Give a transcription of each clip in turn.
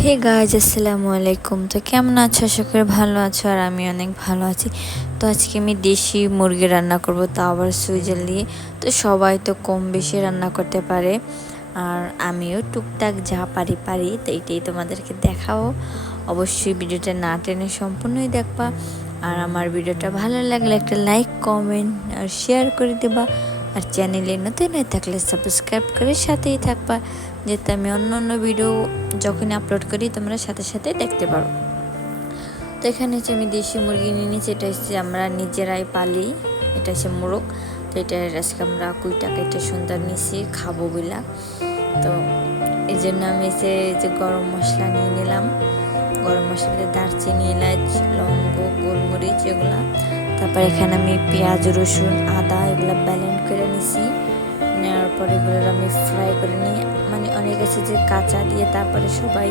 Hey guys, আসসালামু আলাইকুম। তো কেমন আছো? আশা করি ভালো আছো, আর আমি অনেক ভালো আছি। তো আজকে আমি দেশি মুরগি রান্না করব, তা আবার সুইজার দিয়ে। তো সবাই তো কম বেশি রান্না করতে পারে, আর আমিও টুকটাক যা পারি। তো এইটাই তোমাদেরকে দেখাও। অবশ্যই ভিডিওটা না টেনে সম্পূর্ণই দেখবা, আর আমার ভিডিওটা ভালো লাগলে একটা লাইক, কমেন্ট আর শেয়ার করে দেবা। আর চ্যানেলে নতুন হয়ে থাকলে সাবস্ক্রাইব করে সাথেই থাকবা, যাতে আমি অন্য ভিডিও যখন আপলোড করি তোমরা সাথে সাথে দেখতে পারো। তো এখানে হচ্ছে আমি দেশি মুরগি নিয়ে নিয়েছি। এটা হচ্ছে আমরা নিজেরাই পালি, এটা হচ্ছে মোরগ। তো এটা আজকে আমরা কুইটাকে এটা সুন্দর নিয়েছি খাবো বইলা। তো এই জন্য আমি যে গরম মশলা নিয়ে নিলাম। গরম মশলাতে দারচিনি, এলাচ, লবঙ্গ, গোলমরিচ এগুলা। তারপর এখানে আমি পেঁয়াজ, রসুন, আদা এগুলো ব্যালেন্ড করে নিছি। নেওয়ার পরে এগুলো আমি ফ্রাই করে নিই। মানে অনেক আছে যে কাঁচা দিয়ে তারপরে সবাই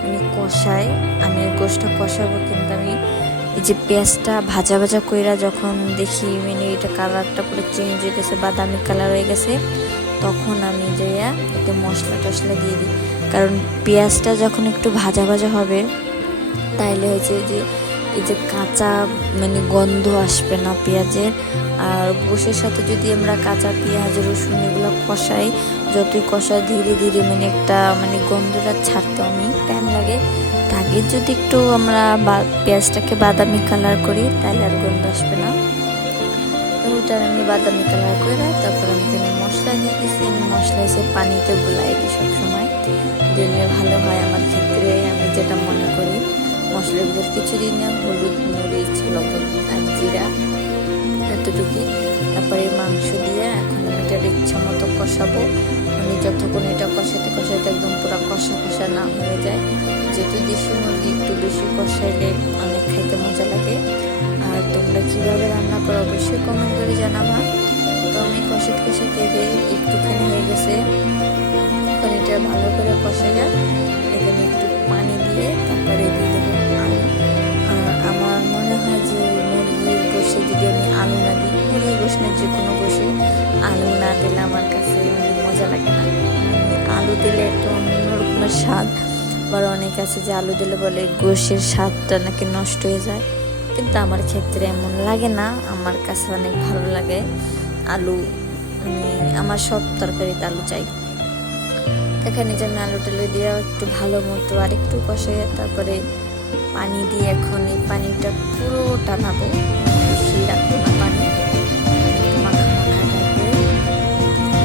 মানে কষায়, আমি গোশটা কষাবো, কিন্তু আমি এই যে পেঁয়াজটা ভাজা ভাজা কইরা যখন দেখি মানে এটা কালারটা পুরো চেঞ্জ হয়ে গেছে, বাদামি কালার হয়ে গেছে, তখন আমি যে এতে মশলা টশলা দিয়ে দিই। কারণ পেঁয়াজটা যখন একটু ভাজা ভাজা হবে, তাইলে হয়েছে যে এই যে কাঁচা মানে গন্ধ আসবে না পেঁয়াজের। আর গোশের সাথে যদি আমরা কাঁচা পেঁয়াজ, রসুন এগুলো কষাই, যতই কষাই ধীরে ধীরে মানে একটা মানে গন্ধটা ছাড়তে অনেক টাইম লাগে। আগে যদি একটু আমরা পেঁয়াজটাকে বাদামি কালার করি, তাহলে আর গন্ধ আসবে না। তো ওটা আমি বাদামি কালার করে তারপর আমি মশলা দিয়ে দিচ্ছি। আমি মশলা এসে পানিতে গুলাই দিই সবসময়, দিলে ভালো হয় আমার ক্ষেত্রে, আমি যেটা মনে করি। মশলার ভিতরে কিছু দিন হলুদ, মরিচ, লবণ আর জিরা এতটুকুই। তারপরে মাংস দিয়ে এখন আমি এটার ইচ্ছা মতো কষাবো। আমি যতক্ষণ এটা কষাতে কষাতে একদম পুরো কষা কষা না হয়ে যায়। যেহেতু দেশি মুরগি একটু বেশি কষাইলে অনেক খাইতে মজা লাগে। আর তোমরা কীভাবে রান্না করো অবশ্যই কমেন্ট করে জানাবা। তো আমি কষাতে একটুখানি হয়ে গেছে, এখন এটা ভালো করে কষাইয়া এখানে একটু পানি দিয়ে তারপরে দিয়ে দেবো আলু। আমার মনে হয় যে মুরগির গোশে যদি আমি আলু না দিই, মুরগির গোশ না যে কোনো গোশে আলু না দিলে আমার কাছে মজা লাগে না। আলু দিলে একটু অন্যরকমের স্বাদ। আবার অনেক আছে যে আলু দিলে বলে গোশের স্বাদটা নাকি নষ্ট হয়ে যায়, কিন্তু আমার ক্ষেত্রে এমন লাগে না। আমার কাছে অনেক ভালো লাগে আলু, আমার সব তরকারিতে আলু চাই। এখানে যে আমি আলু টালু দিয়ে একটু ভালো মতো আর একটু কষে তারপরে পানি দিয়ে এখন এই পানিটা পুরো টানাবো, বেশি রাখবো না পানি, মাখা মাখা থাকবে।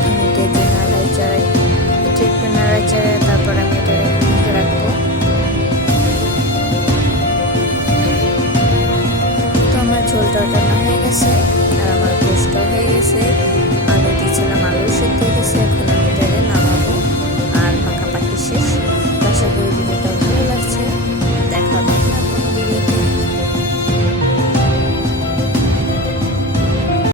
আমি এটা যে নাড়াই চাড়াই তারপর আমি এটা ঢেকে রাখবো। তো আমার ঝোলটা টানা হয়ে গেছে আর আমার গোশটাও হয়ে গেছে।